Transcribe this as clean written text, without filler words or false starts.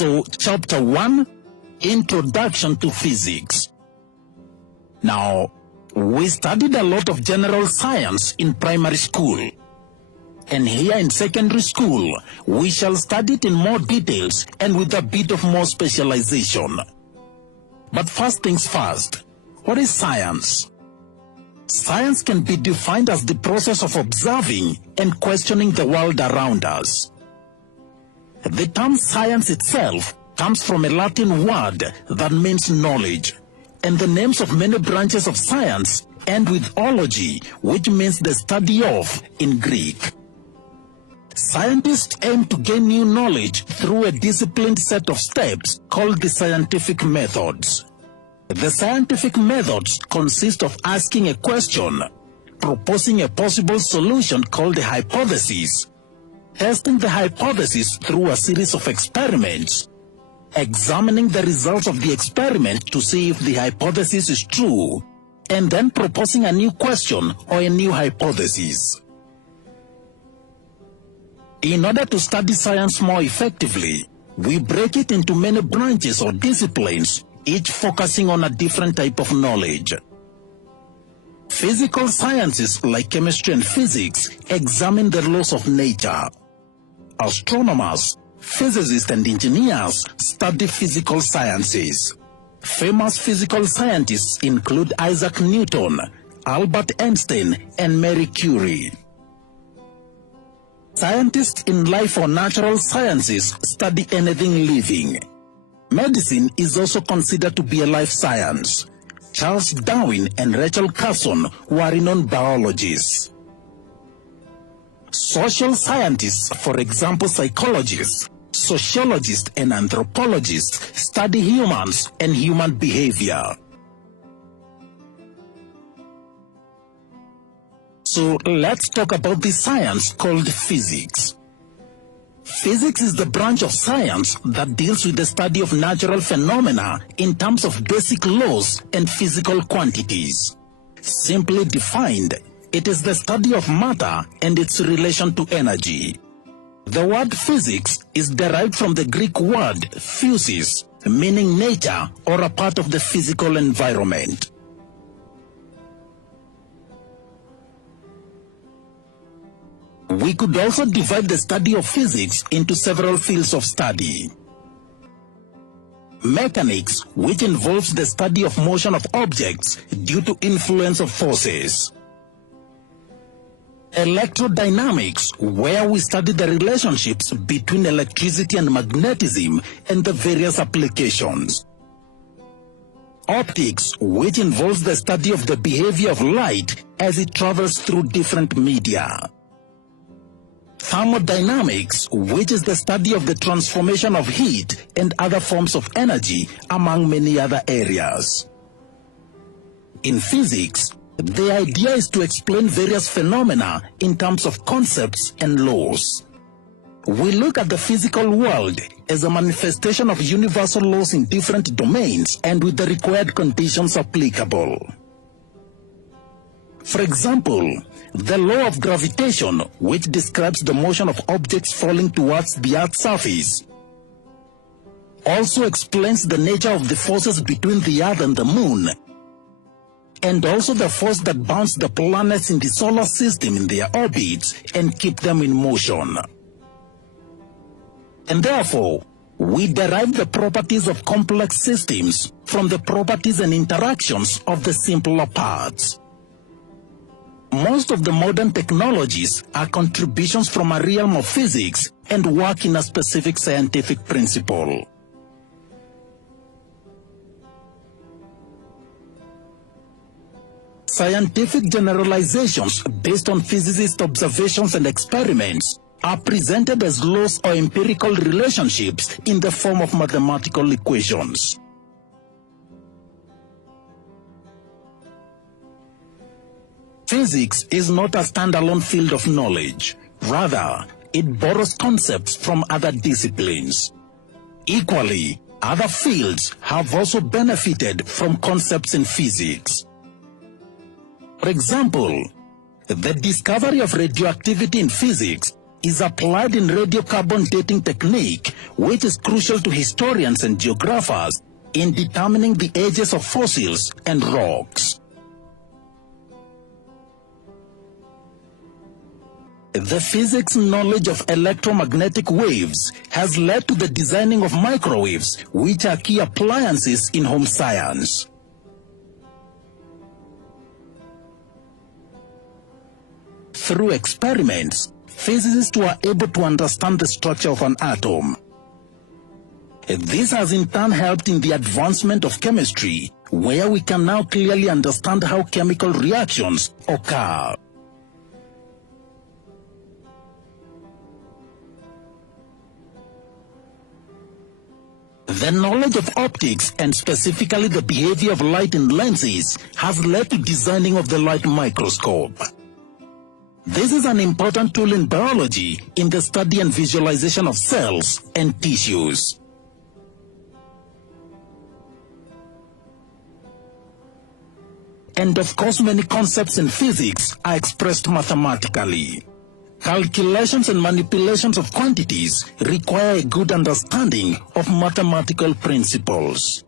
So, Chapter 1, Introduction to Physics. Now, we studied a lot of general science in primary school. And here in secondary school, we shall study it in more details and with a bit of more specialization. But first things first, what is science? Science can be defined as the process of observing and questioning the world around us. The term science itself comes from a Latin word that means knowledge, and the names of many branches of science end with ology, which means the study of in Greek. Scientists aim to gain new knowledge through a disciplined set of steps called the scientific methods. The scientific methods consist of asking a question, proposing a possible solution called a hypothesis, testing the hypothesis through a series of experiments, examining the results of the experiment to see if the hypothesis is true, and then proposing a new question or a new hypothesis. In order to study science more effectively, we break it into many branches or disciplines, each focusing on a different type of knowledge. Physical sciences like chemistry and physics examine the laws of nature. Astronomers, physicists and engineers study physical sciences. Famous physical scientists include Isaac Newton, Albert Einstein, and Marie Curie. Scientists in life or natural sciences study anything living. Medicine is also considered to be a life science. Charles Darwin and Rachel Carson were renowned biologists. Social scientists, for example psychologists, sociologists and anthropologists, study humans and human behavior. So let's talk about the science called physics. Physics is the branch of science that deals with the study of natural phenomena in terms of basic laws and physical quantities. Simply defined, it is the study of matter and its relation to energy. The word physics is derived from the Greek word physis, meaning nature or a part of the physical environment. We could also divide the study of physics into several fields of study. Mechanics, which involves the study of motion of objects due to influence of forces. Electrodynamics, where we study the relationships between electricity and magnetism and the various applications. Optics, which involves the study of the behavior of light as it travels through different media. Thermodynamics, which is the study of the transformation of heat and other forms of energy, among many other areas. In physics, the idea is to explain various phenomena in terms of concepts and laws. We look at the physical world as a manifestation of universal laws in different domains and with the required conditions applicable. For example, the law of gravitation, which describes the motion of objects falling towards the Earth's surface, also explains the nature of the forces between the Earth and the Moon, and also the force that bounds the planets in the solar system in their orbits and keep them in motion. And therefore, we derive the properties of complex systems from the properties and interactions of the simpler parts. Most of the modern technologies are contributions from a realm of physics and work in a specific scientific principle. Scientific generalizations based on physicist observations and experiments are presented as laws or empirical relationships in the form of mathematical equations. Physics is not a standalone field of knowledge. Rather, it borrows concepts from other disciplines. Equally, other fields have also benefited from concepts in physics. For example, the discovery of radioactivity in physics is applied in radiocarbon dating technique, which is crucial to historians and geographers in determining the ages of fossils and rocks. The physics knowledge of electromagnetic waves has led to the designing of microwaves, which are key appliances in home science. Through experiments, physicists were able to understand the structure of an atom. This has in turn helped in the advancement of chemistry, where we can now clearly understand how chemical reactions occur. The knowledge of optics, and specifically the behavior of light in lenses, has led to designing of the light microscope. This is an important tool in biology in the study and visualization of cells and tissues. And of course, many concepts in physics are expressed mathematically. Calculations and manipulations of quantities require a good understanding of mathematical principles.